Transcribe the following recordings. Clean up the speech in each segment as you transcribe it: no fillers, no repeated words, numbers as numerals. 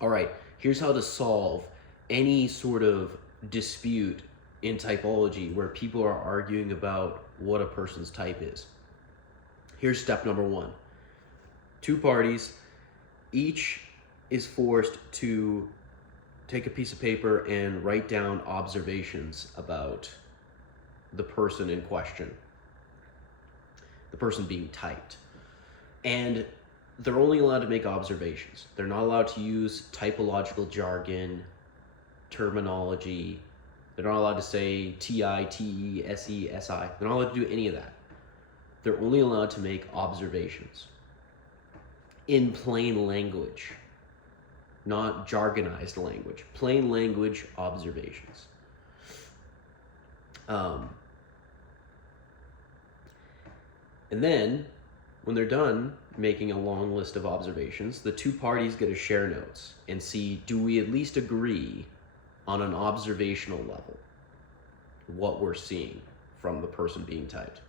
All right, here's how to solve any sort of dispute in typology where people are arguing about what a person's type is. Here's step number one. Two parties, each is forced to take a piece of paper and write down observations about the person in question, the person being typed. And they're only allowed to make observations. They're not allowed to use typological jargon, terminology. They're not allowed to say TI, TE, SE, SI. They're not allowed to do any of that. They're only allowed to make observations in plain language, not jargonized language. Plain language observations. And then, when they're done making a long list of observations, the two parties get to share notes and see, do we at least agree on an observational level what we're seeing from the person being typed?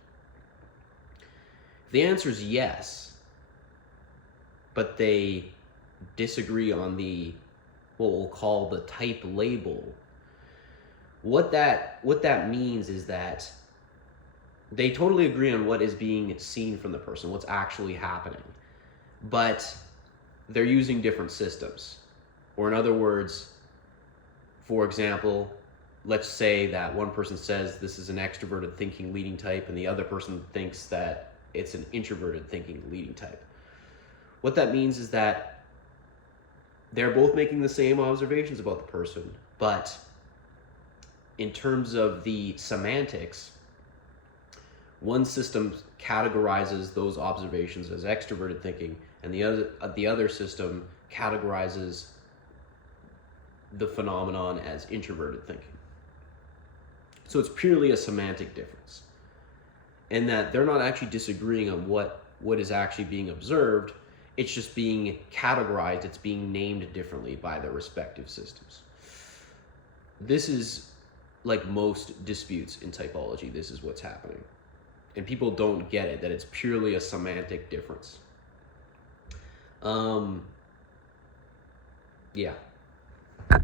If the answer is yes, but they disagree on the, what we'll call the type label, what that means is that they totally agree on what is being seen from the person, what's actually happening, but they're using different systems. Or in other words, for example, let's say that one person says this is an extroverted thinking leading type and the other person thinks that it's an introverted thinking leading type. What that means is that they're both making the same observations about the person, but in terms of the semantics, one system categorizes those observations as extroverted thinking, and the other system categorizes the phenomenon as introverted thinking. So it's purely a semantic difference, and that they're not actually disagreeing on what is actually being observed. It's just being categorized. It's being named differently by their respective systems. This is like most disputes in typology. This is what's happening. And people don't get it, that it's purely a semantic difference. Yeah.